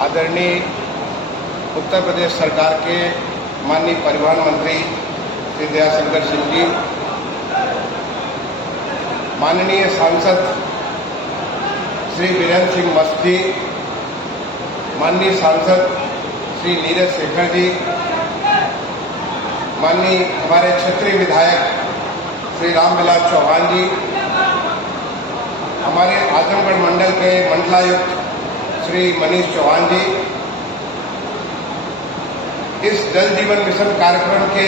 आदरणीय उत्तर प्रदेश सरकार के माननीय परिवहन मंत्री श्री दयाशंकर सिंह जी, माननीय सांसद श्री वीरेंद्र सिंह मस्त जी, माननीय सांसद श्री नीरज शेखर जी, माननीय हमारे क्षेत्रीय विधायक श्री रामविलास चौहान जी, हमारे आजमगढ़ मंडल के मंडलायुक्त श्री मनीष चौहान जी, इस जल जीवन मिशन कार्यक्रम के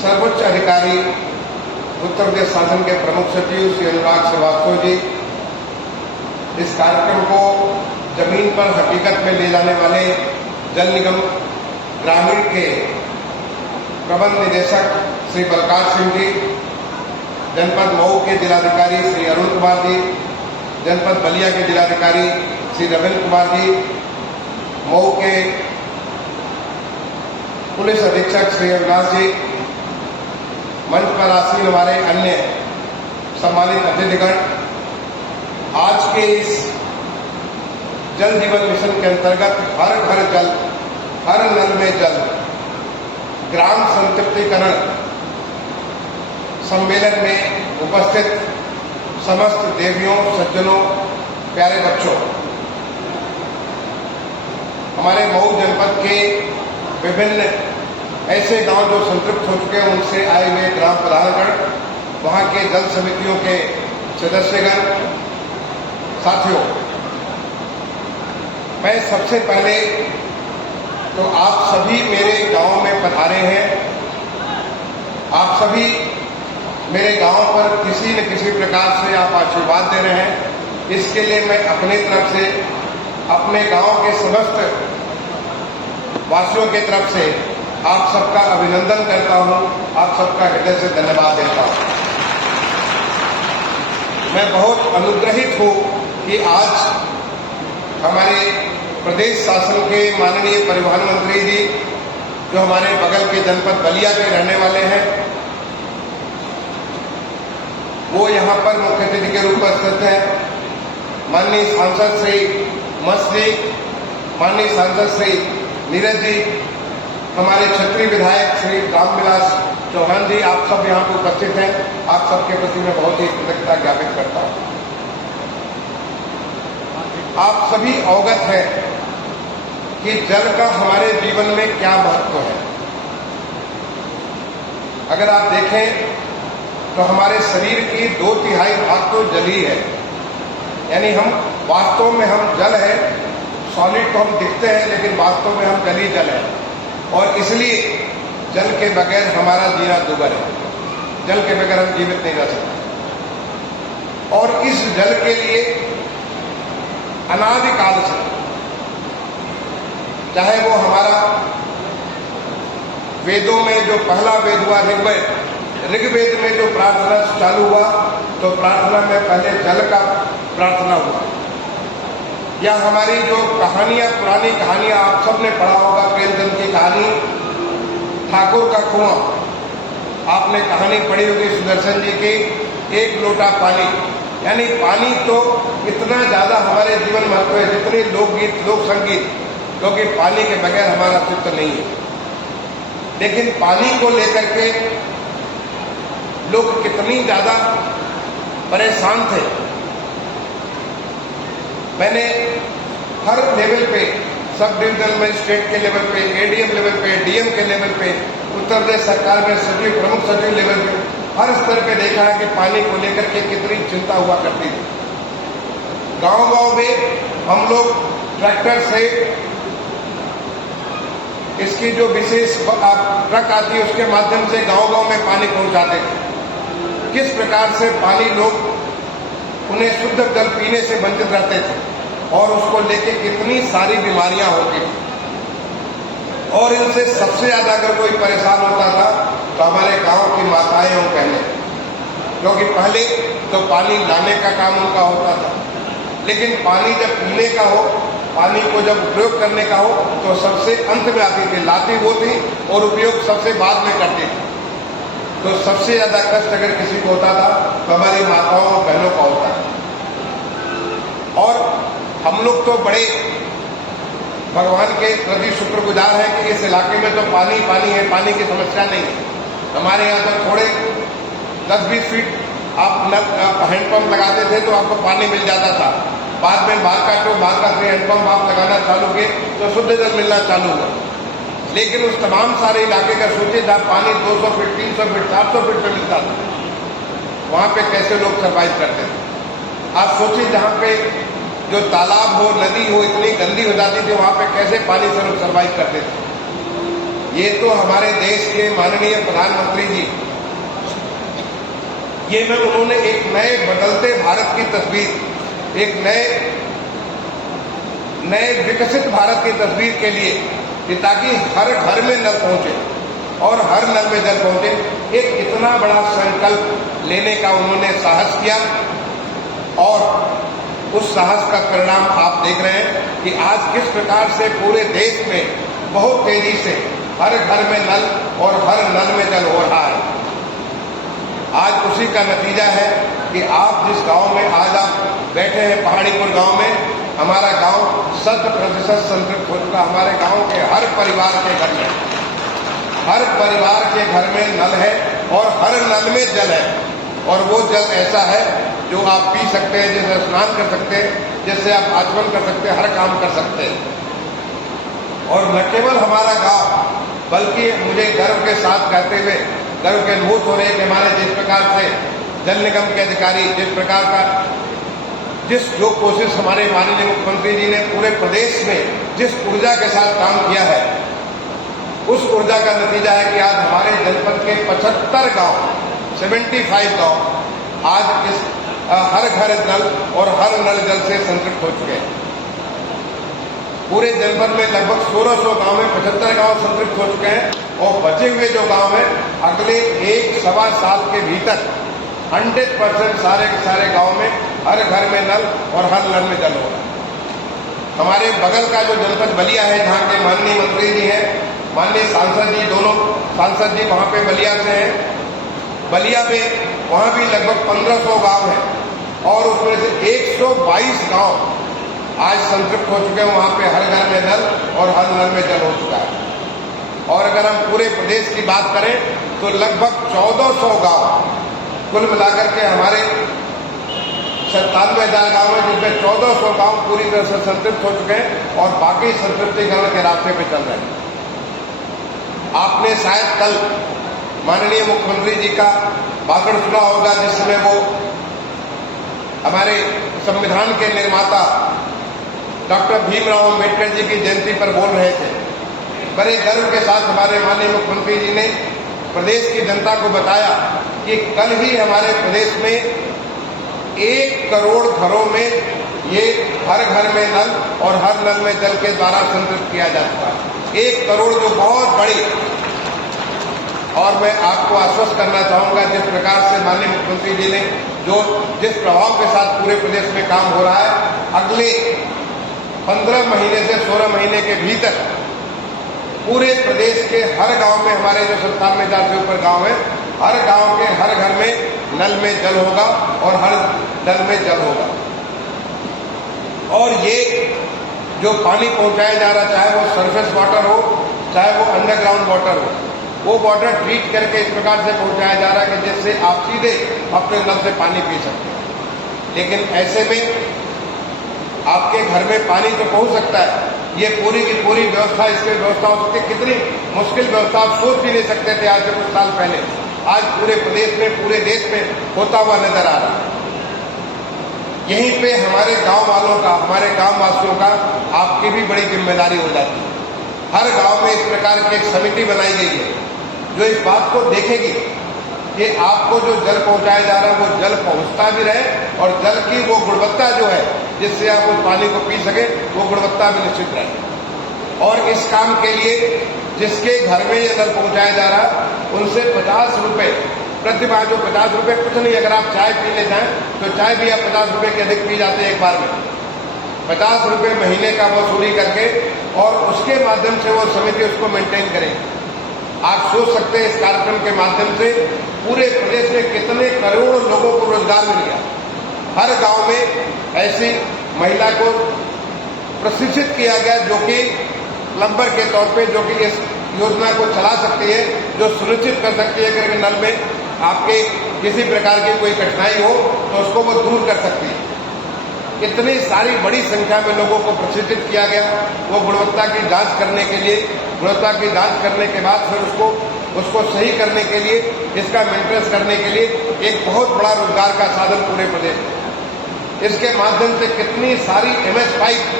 सर्वोच्च अधिकारी उत्तर प्रदेश शासन के प्रमुख सचिव श्री अनुराग श्रीवास्तव जी, इस कार्यक्रम को जमीन पर हकीकत में ले जाने वाले जल निगम ग्रामीण के प्रबंध निदेशक श्री बलकार सिंह जी, जनपद मऊ के जिलाधिकारी श्री अरुण कुमार जी, जनपद बलिया के जिलाधिकारी श्री रविंद्र कुमार जी, मऊ के पुलिस अधीक्षक श्री अविनाश जी, मंच पर आसीन हमारे अन्य सम्मानित अतिथिगण, आज के इस जल जीवन मिशन के अंतर्गत हर घर जल, हर नल में जल ग्राम संतृप्तिकरण सम्मेलन में उपस्थित समस्त देवियों, सज्जनों, प्यारे बच्चों, हमारे मऊ जनपद के विभिन्न ऐसे गांव जो संतृप्त हो चुके हैं, उनसे आए हुए ग्राम प्रधानगण, वहां के जल समितियों के सदस्यगण, साथियों, मैं सबसे पहले तो आप सभी मेरे गांव में पधारे हैं। आप सभी मेरे गांव पर किसी न किसी प्रकार से आप आशीर्वाद दे रहे हैं। इसके लिए मैं अपनी तरफ से, अपने गांव के समस्त वासियों की तरफ से आप सबका अभिनंदन करता हूं, आप सबका हृदय से धन्यवाद देता हूं। मैं बहुत अनुग्रहित हूं कि आज हमारे प्रदेश शासन के माननीय परिवहन मंत्री जी, जो हमारे बगल के जनपद बलिया के रहने वाले हैं, वो यहाँ पर मुख्य अतिथि के रूप में स्थित हैं। माननीय सांसद श्री मस्त जी, माननीय सांसद श्री नीरज जी, हमारे क्षेत्रीय विधायक श्री रामविलास चौहान जी, आप सब यहाँ पर उपस्थित हैं। आप सबके प्रति मैं बहुत ही कृतज्ञता ज्ञापित करता हूँ। आप सभी अवगत हैं कि जल का हमारे जीवन में क्या महत्व है। अगर आप देखें तो हमारे शरीर की 2/3 भाग तो जल ही है, यानी हम वास्तव में हम जल है, सॉलिड तो हम दिखते हैं, लेकिन वास्तव में हम जल ही जल है। और इसलिए जल के बगैर हमारा जीना दुर्भर है, जल के बगैर हम जीवित नहीं रह सकते। और इस जल के लिए अनादिकाल से, चाहे वो हमारा वेदों में जो पहला वेद हुआ ऋग्वेद में जो प्रार्थना चालू हुआ, तो प्रार्थना में पहले जल का प्रार्थना हुआ। या हमारी जो कहानियां, पुरानी कहानियां आप सबने पढ़ा होगा, प्रेमचंद की कहानी ठाकुर का कुआं, आपने कहानी पढ़ी होगी सुदर्शन जी की, एक लोटा पानी, यानी पानी तो इतना ज्यादा हमारे जीवन महत्व है जितने लोकगीत, लोक संगीत, क्योंकि पानी के बगैर हमारा अस्तित्व नहीं है। लेकिन पानी को लेकर के लोग कितनी ज्यादा परेशान थे। मैंने हर लेवल पे, सब डिविजनल मजिस्ट्रेट के लेवल पे, एडीएम लेवल पे, डीएम के लेवल पे, उत्तर प्रदेश सरकार में सचिव, प्रमुख सचिव लेवल पे, हर स्तर पे देखा है कि पानी को लेकर के कितनी चिंता हुआ करती थी। गांव-गांव में हम लोग ट्रैक्टर से, इसकी जो विशेष ट्रक आती है उसके माध्यम से गांव-गांव में पानी पहुंचाते थे। किस प्रकार से पानी लोग, उन्हें शुद्ध जल पीने से वंचित रहते थे और उसको लेके कितनी सारी बीमारियां होती थी। और इनसे सबसे ज्यादा अगर कोई परेशान होता था तो हमारे गांव की माताएं और बहनें, क्योंकि पहले तो पानी लाने का काम उनका होता था, लेकिन पानी जब पीने का हो, पानी को जब उपयोग करने का हो, तो सबसे अंत में आती थी, लाती वो थी और उपयोग सबसे बाद में करती थी। तो सबसे ज्यादा कष्ट अगर किसी को होता था तो हमारी माताओं और बहनों का होता है। और हम लोग तो बड़े भगवान के प्रति शुक्रगुजार है कि इस इलाके में तो पानी पानी है, पानी की समस्या नहीं है। हमारे यहाँ तो थोड़े 10-20 फीट आप हैंडपम्प लगाते थे तो आपको पानी मिल जाता था। बाद में बारका से हैंडपम्प आप लगाना चालू किए तो शुद्ध जल मिलना चालू हुआ। लेकिन उस तमाम सारे इलाके का सोचिए जहाँ पानी 200 फीट 300 फीट 400 फीट पे मिलता था, वहां पे कैसे लोग सर्वाइव करते थे। आप सोचिए जहाँ पे जो तालाब हो, नदी हो, इतनी गंदी हो जाती थी, वहां पे कैसे पानी से लोग सर्वाइव करते थे। ये तो हमारे देश के माननीय प्रधानमंत्री जी, ये में उन्होंने एक नए बदलते भारत की तस्वीर, एक नए विकसित भारत की तस्वीर के लिए कि ताकि हर घर में नल पहुंचे और हर नल में जल पहुंचे, एक इतना बड़ा संकल्प लेने का उन्होंने साहस किया। और उस साहस का परिणाम आप देख रहे हैं कि आज किस प्रकार से पूरे देश में बहुत तेजी से हर घर में नल और हर नल में जल हो रहा है। आज उसी का नतीजा है कि आप जिस गांव में आज आप बैठे हैं, पहाड़ीपुर गांव में, हमारा गांव 100% संतृप्त हो चुका। हमारे गांव के हर परिवार के घर में, हर परिवार के घर में नल है और हर नल में जल है। और वो जल ऐसा है जो आप पी सकते हैं, जिससे स्नान कर सकते हैं, जिससे आप आचमन कर सकते हैं, हर काम कर सकते हैं। और न केवल हमारा गांव, बल्कि मुझे गर्व के साथ कहते हुए गर्व के अनुभूत हो रहे हैं कि हमारे जिस प्रकार से जल निगम के अधिकारी, जो कोशिश हमारे माननीय मुख्यमंत्री जी ने पूरे प्रदेश में जिस ऊर्जा के साथ काम किया है, उस ऊर्जा का नतीजा है कि आज हमारे जनपद के 75 गांव, 75 गांव आज इस हर घर नल और हर नल जल से संतृप्त हो चुके हैं। पूरे जनपद में लगभग 1600 गांव में 75 गांव संतृप्त हो चुके हैं और बचे हुए जो गांव हैं अगले 1-1.25 साल के भीतर 100% सारे के सारे गांव में हर घर में नल और हर नल में जल होगा। हमारे बगल का जो जनपद बलिया है, जहाँ के माननीय मंत्री जी हैं, माननीय सांसद जी, दोनों सांसद जी वहाँ पे बलिया से हैं। बलिया में वहाँ भी लगभग 1500 गांव हैं और उसमें से 122 गांव आज संतृप्त हो चुके हैं। वहाँ पे हर घर में नल और हर नल में जल हो चुका है। और अगर हम पूरे प्रदेश की बात करें तो लगभग 1400 गांव कुल मिलाकर के हमारे 97,000 गांव है, जिसमें 1400 गांव पूरी तरह से संतृप्त हो चुके हैं और बाकी संतृप्तिकरण के रास्ते पे चल रहे हैं। आपने शायद कल माननीय मुख्यमंत्री जी का भाषण सुना होगा, जिसमें वो हमारे संविधान के निर्माता डॉक्टर भीमराव अम्बेडकर जी की जयंती पर बोल रहे थे। बड़े गर्व के साथ हमारे माननीय मुख्यमंत्री जी ने प्रदेश की जनता को बताया कि कल ही हमारे प्रदेश में 1 करोड़ घरों में ये हर घर में नल और हर नल में जल के द्वारा संतृप्त किया जा चुका है। 1 करोड़ जो बहुत बड़ी। और मैं आपको आश्वस्त करना चाहूंगा, जिस प्रकार से माननीय मुख्यमंत्री जी ने जिस प्रभाव के साथ पूरे प्रदेश में काम हो रहा है, अगले 15 महीने से 16 महीने के भीतर पूरे प्रदेश के हर गांव में, हमारे जो 97,000 से ऊपर गांव है, हर गांव के हर घर में नल में जल होगा और हर नल में जल होगा। और ये जो पानी पहुंचाया जा रहा, चाहे वो सरफेस वाटर हो, चाहे वो अंडरग्राउंड वाटर हो, वो वाटर ट्रीट करके इस प्रकार से पहुंचाया जा रहा है कि जिससे आप सीधे अपने नल से पानी पी सकते हैं। लेकिन ऐसे में आपके घर में पानी तो पहुंच सकता है, ये पूरी की पूरी व्यवस्था, इसकी व्यवस्था हो सकती है। कितनी मुश्किल व्यवस्था आप सोच भी नहीं सकते थे आज से कुछ साल पहले, आज पूरे प्रदेश में, पूरे देश में होता हुआ नजर आ रहा है। यहीं पे हमारे गांव वालों का, हमारे गांव वासियों का, आपकी भी बड़ी जिम्मेदारी हो जाती है। हर गांव में इस प्रकार की एक समिति बनाई गई है जो इस बात को देखेगी कि आपको जो जल पहुंचाया जा रहा है वो जल पहुंचता भी रहे और जल की वो गुणवत्ता जो है जिससे आप उस पानी को पी सके, वो गुणवत्ता भी निश्चित रहे। और इस काम के लिए जिसके घर में ये जल पहुंचाया जा रहा है उनसे 50 रुपये प्रतिमाह, जो 50 रुपये कुछ नहीं, अगर आप चाय पीने जाएं तो चाय भी आप 50 रुपये के अधिक पी जाते हैं एक बार में। 50 रुपये महीने का वसूली करके और उसके माध्यम से वो समिति उसको मेंटेन करेगी। आप सोच सकते हैं इस कार्यक्रम के माध्यम से पूरे प्रदेश में कितने करोड़ों लोगों को रोजगार मिल गया। हर गांव में ऐसी महिला को प्रशिक्षित किया गया जो कि प्लम्बर के तौर पे जो कि इस योजना को चला सकती है, जो सुनिश्चित कर सकती है कि नल में आपके किसी प्रकार की कोई कठिनाई हो तो उसको वो दूर कर सकती है। इतनी सारी बड़ी संख्या में लोगों को प्रशिक्षित किया गया, वो गुणवत्ता की जांच करने के लिए, गुणवत्ता की जांच करने के बाद फिर उसको सही करने के लिए, इसका मेंटेनेंस करने के लिए एक बहुत बड़ा रोजगार का साधन पूरे प्रदेश में। इसके माध्यम से कितनी सारी MS पाइप,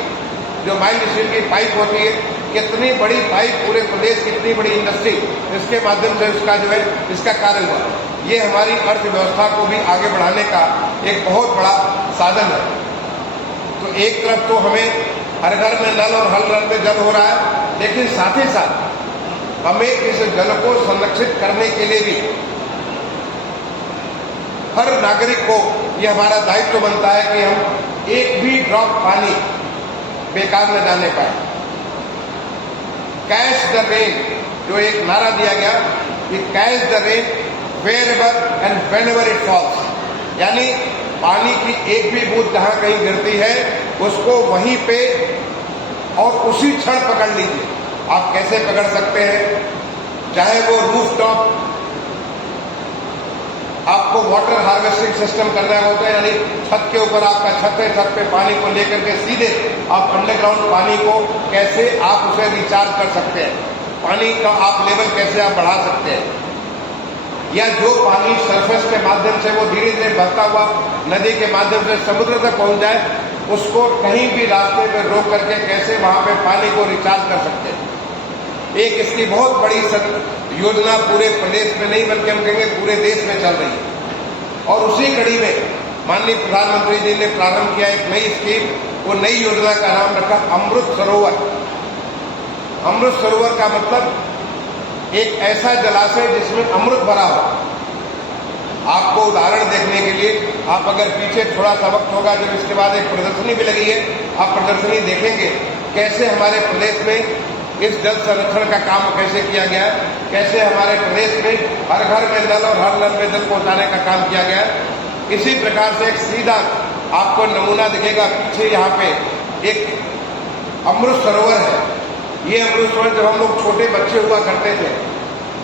जो माइल्ड स्टील की पाइप होती है, कितनी बड़ी पाइप पूरे प्रदेश, कितनी बड़ी इंडस्ट्री, इसके माध्यम से इसका जो है इसका कार्य हुआ। ये हमारी अर्थव्यवस्था को भी आगे बढ़ाने का एक बहुत बड़ा साधन है। तो एक तरफ तो हमें हर घर में नल और हर घर में जल हो रहा है, लेकिन साथ ही साथ हमें इस जल को संरक्षित करने के लिए भी हर नागरिक को ये हमारा दायित्व बनता है कि हम एक भी ड्रॉप पानी बेकार न जाने पाए। कैच द रेन, जो एक नारा दिया गया कि catch the rain wherever and whenever it falls, यानी पानी की एक भी बूंद जहां कहीं गिरती है उसको वहीं पे और उसी क्षण पकड़ लीजिए। आप कैसे पकड़ सकते हैं? चाहे वो रूफ टॉप आपको वाटर हार्वेस्टिंग सिस्टम करना होता है, यानी छत के ऊपर आपका छत है, छत पे पानी को लेकर के सीधे आप अंडरग्राउंड पानी को कैसे आप उसे रिचार्ज कर सकते हैं, पानी का आप लेवल कैसे आप बढ़ा सकते हैं, या जो पानी सरफेस के माध्यम से वो धीरे धीरे बहता हुआ नदी के माध्यम से समुद्र तक पहुंच जाए, उसको कहीं भी रास्ते में रोक करके कैसे वहां पे पानी को रिचार्ज कर सकते हैं। एक इसकी बहुत बड़ी योजना पूरे प्रदेश में नहीं बल्कि हम कहेंगे पूरे देश में चल रही है। और उसी कड़ी में माननीय प्रधानमंत्री जी ने प्रारंभ किया एक नई स्कीम, वो नई योजना का नाम रखा अमृत सरोवर। अमृत सरोवर का मतलब एक ऐसा जलाशय जिसमें अमृत भरा हो। आपको उदाहरण देखने के लिए आप अगर पीछे थोड़ा सा वक्त होगा, जब इसके बाद एक प्रदर्शनी भी लगी है, आप प्रदर्शनी देखेंगे कैसे हमारे प्रदेश में इस जल संरक्षण का काम कैसे किया गया है, कैसे हमारे प्रदेश में हर घर में नल और हर नल में जल पहुंचाने का काम किया गया है। इसी प्रकार से एक सीधा आपको नमूना दिखेगा पीछे, यहाँ पे एक अमृत सरोवर है। ये अमृत सरोवर जब हम लोग छोटे बच्चे हुआ करते थे,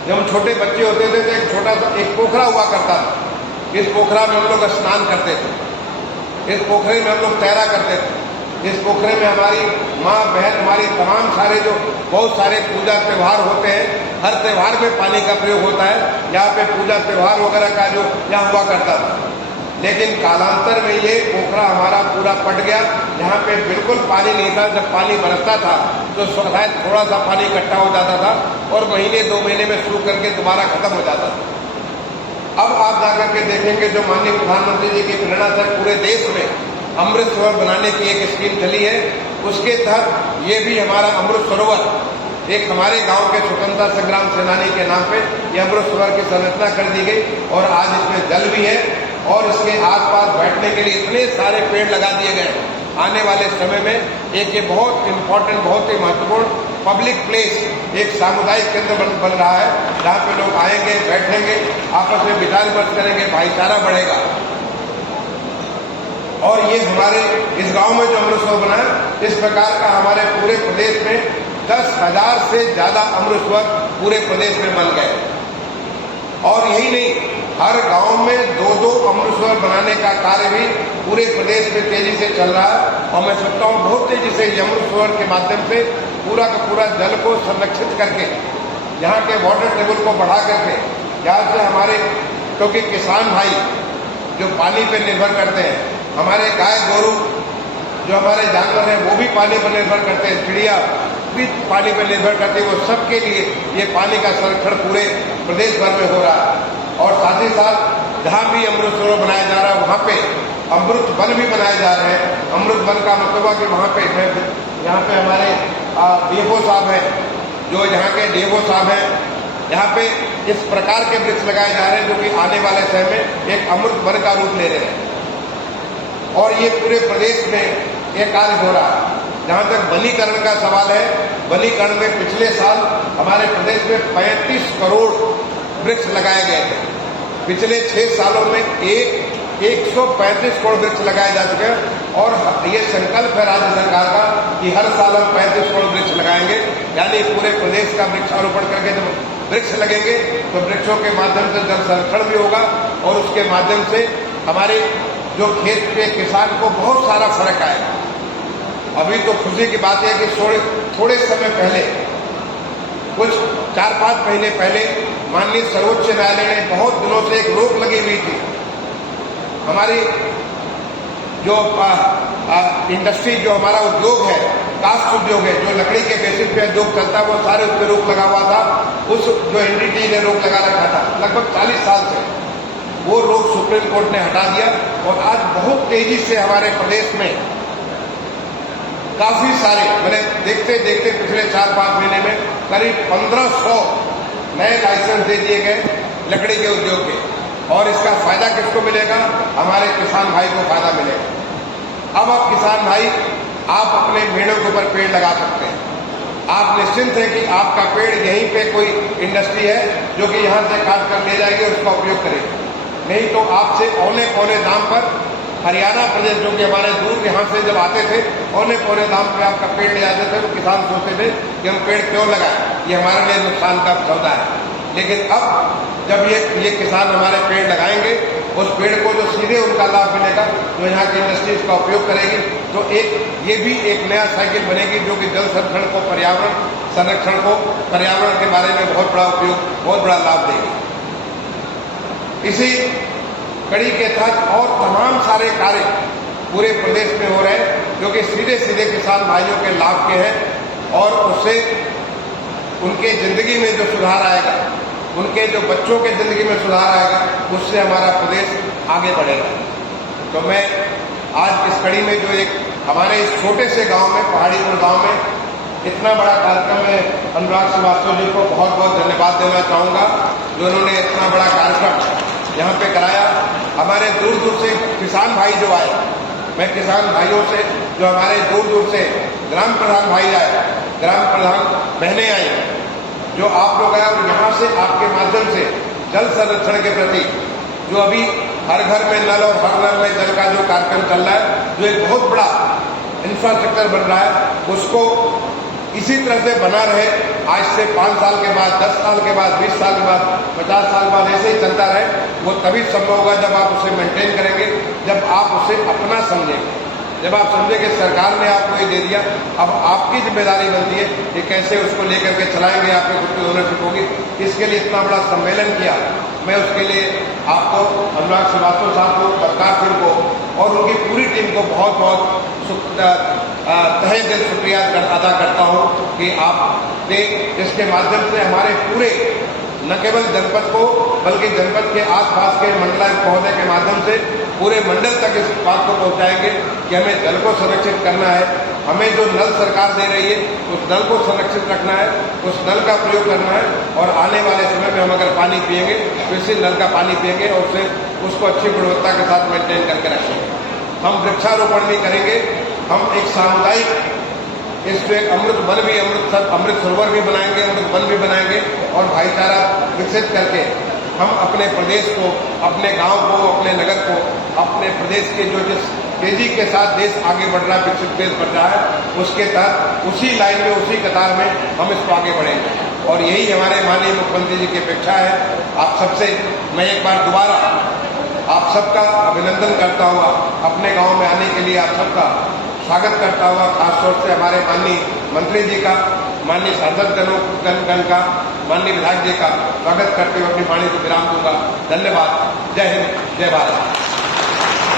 जब हम छोटे बच्चे होते थे तो एक छोटा सा एक पोखरा हुआ करता था। इस पोखरा में हम लोग स्नान करते थे, इस पोखरे में हम लोग तैरा करते थे, इस पोखरे में हमारी माँ बहन, हमारी तमाम सारे जो बहुत सारे पूजा त्यौहार होते हैं, हर त्यौहार में पानी का प्रयोग होता है। यहाँ पे पूजा त्यौहार वगैरह का जो यहाँ हुआ करता था, लेकिन कालांतर में ये पोखरा हमारा पूरा पट गया। यहाँ पे बिल्कुल पानी नहीं था। जब पानी बरसता था तो शायद थोड़ा सा पानी इकट्ठा हो जाता था और महीने 2 महीने में सूख करके दोबारा खत्म हो जाता था। अब आप जाकर के देखेंगे जो माननीय प्रधानमंत्री जी की प्रेरणा से पूरे देश में अमृत सरोवर बनाने की एक स्कीम चली है, उसके तहत ये भी हमारा अमृत सरोवर एक हमारे गांव के स्वतंत्रता संग्राम सेनानी के नाम पे ये अमृत सरोवर की संरचना कर दी गई और आज इसमें जल भी है और इसके आसपास बैठने के लिए इतने सारे पेड़ लगा दिए गए। आने वाले समय में एक ये बहुत इम्पोर्टेंट, बहुत ही महत्वपूर्ण पब्लिक प्लेस, एक सामुदायिक केंद्र बन रहा है, जहाँ पे लोग आएंगे, बैठेंगे, आपस में विचार विमर्श करेंगे, भाईचारा बढ़ेगा। और ये हमारे इस गांव में जो अमृत सरोवर बना है, इस प्रकार का हमारे पूरे प्रदेश में 10,000 से ज्यादा अमृत सरोवर पूरे प्रदेश में बन गए। और यही नहीं, हर गांव में 2-2 अमृत सरोवर बनाने का कार्य भी पूरे प्रदेश में तेजी से चल रहा है। और मैं सोचता हूँ बहुत तेजी से ये अमृत सरोवर के माध्यम से पूरा का पूरा जल को संरक्षित करके, यहाँ के वाटर टेबल को बढ़ा करके, यहाँ से हमारे क्योंकि किसान भाई जो पानी पे निर्भर करते हैं, हमारे गाय गोरू जो हमारे जानवर हैं वो भी पानी पर निर्भर करते हैं, चिड़िया भी पानी पर निर्भर करती है, वो सबके लिए ये पानी का संरक्षण पूरे प्रदेश भर में हो रहा है। और साथ ही साथ जहाँ भी अमृत सरोवर बनाया जा रहा है वहाँ पे अमृत वन भी बनाए जा रहे हैं। अमृत वन का मतलब है कि वहाँ पे यहाँ पे हमारे डीएफओ साहब हैं, जो यहाँ के डीएफओ साहब हैं, यहाँ पे इस प्रकार के वृक्ष लगाए जा रहे हैं जो कि आने वाले समय में एक अमृत वन का रूप ले रहे हैं। और ये पूरे प्रदेश में ये कार्य हो रहा है। जहाँ तक वनीकरण का सवाल है, वनीकरण में पिछले साल हमारे प्रदेश में 35 करोड़ वृक्ष लगाए गए थे। पिछले 6 सालों में 1 135 करोड़ वृक्ष लगाए जा चुके हैं और ये संकल्प है राज्य सरकार का कि हर साल हम 35 करोड़ वृक्ष लगाएंगे। यानी पूरे प्रदेश का वृक्षारोपण करके जब वृक्ष लगेंगे तो वृक्षों के माध्यम से जल संरक्षण भी होगा और उसके माध्यम से हमारे जो खेत के किसान को बहुत सारा फर्क आएगा। अभी तो खुशी की बात है कि थोड़े समय पहले, कुछ 4-5 महीने पहले माननीय सर्वोच्च न्यायालय ने बहुत दिनों से एक रोक लगी हुई थी। हमारी जो इंडस्ट्री, जो हमारा उद्योग है, कास्ट उद्योग है, जो लकड़ी के बेसिस पे उद्योग चलता है, वो सारे उस पर रोक लगा हुआ था। उस जो एनडीटी ने रोक लगा रखा था लगभग 40 साल से, वो रोक सुप्रीम कोर्ट ने हटा दिया और आज बहुत तेजी से हमारे प्रदेश में काफी सारे, मैंने देखते देखते पिछले 4-5 महीने में करीब 1500 नए लाइसेंस दे दिए गए लकड़ी के उद्योग के। और इसका फायदा किसको मिलेगा? हमारे किसान भाई को फायदा मिलेगा। अब आप किसान भाई, आप अपने पेड़ों के ऊपर पेड़ लगा सकते हैं। आप निश्चिंत हैं कि आपका पेड़ यहीं पे कोई इंडस्ट्री है जो कि यहां से काट कर ले जाएगी और उसका उपयोग करेगी। नहीं तो आपसे औने पौने दाम पर हरियाणा प्रदेश, जो कि हमारे दूर यहाँ से जब आते थे, औने पौने दाम पे आपका पेड़ ले जाते थे, तो किसान सोचते थे कि हम पेड़ क्यों लगाएं, ये हमारे लिए नुकसान का सौदा है। लेकिन अब जब ये किसान हमारे पेड़ लगाएंगे, उस पेड़ को जो सीधे उनका लाभ मिलेगा, जो यहाँ की इंडस्ट्री इसका उपयोग करेगी, तो ये भी एक नया साइकिल बनेगी जो कि जल संरक्षण को, पर्यावरण संरक्षण को, पर्यावरण के बारे में बहुत बड़ा उपयोग, बहुत बड़ा लाभ देगी। इसी कड़ी के तहत और तमाम सारे कार्य पूरे प्रदेश में हो रहे हैं जो कि सीधे सीधे किसान भाइयों के लाभ के हैं और उससे उनके जिंदगी में जो सुधार आएगा, उनके जो बच्चों के जिंदगी में सुधार आएगा, उससे हमारा प्रदेश आगे बढ़ेगा। तो मैं आज इस कड़ी में जो एक हमारे इस छोटे से गांव में, पहाड़ीपुर गांव में इतना बड़ा कार्यक्रम है, अनुराग श्रीवास्तव जी को बहुत बहुत धन्यवाद देना चाहूँगा जो उन्होंने इतना बड़ा कार्यक्रम यहाँ पे कराया। हमारे दूर दूर से किसान भाई जो आए, मैं किसान भाइयों से, जो हमारे दूर दूर से ग्राम प्रधान भाई आए, ग्राम प्रधान बहनें आई, जो आप लोग आए और यहाँ से आपके माध्यम से जल संरक्षण के प्रति जो अभी हर घर में नल और हर नल में जल का जो कार्यक्रम चल रहा है, जो एक बहुत बड़ा इंफ्रास्ट्रक्चर बन रहा है, उसको इसी तरह से बना रहे। आज से 5 साल के बाद, 10 साल के बाद, 20 साल के बाद, 50 साल बाद ऐसे ही चलता रहे। वो तभी संभव होगा जब आप उसे मेंटेन करेंगे, जब आप उसे अपना समझेंगे, जब आप समझेंगे सरकार ने आपको ये दे दिया, अब आपकी जिम्मेदारी बनती है कि कैसे उसको लेकर के चलाएंगे, आपकी खुद की ओनरशिप होगी। इसके लिए इतना बड़ा सम्मेलन किया, मैं उसके लिए आपको, अनुराग श्रीवास्तव साहब को, बरकार सिंह को और उनकी पूरी टीम को बहुत बहुत तहे दिल शुक्रिया अदा करता हूँ कि आपने इसके माध्यम से हमारे पूरे न केवल जनपद को बल्कि जनपद के आसपास के मंडलायुक्त महोदय के माध्यम से पूरे मंडल तक इस बात को पहुंचाएंगे कि हमें जल को संरक्षित करना है। हमें जो नल सरकार दे रही है उस नल को संरक्षित रखना है, उस नल का प्रयोग करना है और आने वाले समय में हम अगर पानी पिएंगे तो इसी नल का पानी पिएंगे और उसको अच्छी गुणवत्ता के साथ मेंटेन करके रखेंगे। हम वृक्षारोपण भी करेंगे, हम एक सामुदायिक इसको एक अमृत वन भी, अमृत सरोवर भी बनाएंगे, अमृत वन भी बनाएंगे और भाईचारा विकसित करके हम अपने प्रदेश को, अपने गांव को, अपने नगर को, अपने प्रदेश के जो जिस तेजी के साथ देश आगे बढ़ रहा है, विकसित देश बढ़ रहा है, उसके तहत उसी लाइन में, उसी कतार में हम इसको आगे बढ़ेंगे। और यही हमारे माननीय मुख्यमंत्री जी की अपेक्षा है। आप सबसे मैं एक बार दोबारा आप सबका अभिनंदन करता हुआ, अपने गांव में आने के लिए आप सबका स्वागत करता हुआ, खासतौर से हमारे माननीय मंत्री जी का, माननीय सांसद गण का, माननीय विधायक जी का स्वागत करते हुए अपनी वाणी को विराम दूंगा। धन्यवाद। जय हिंद, जय भारत।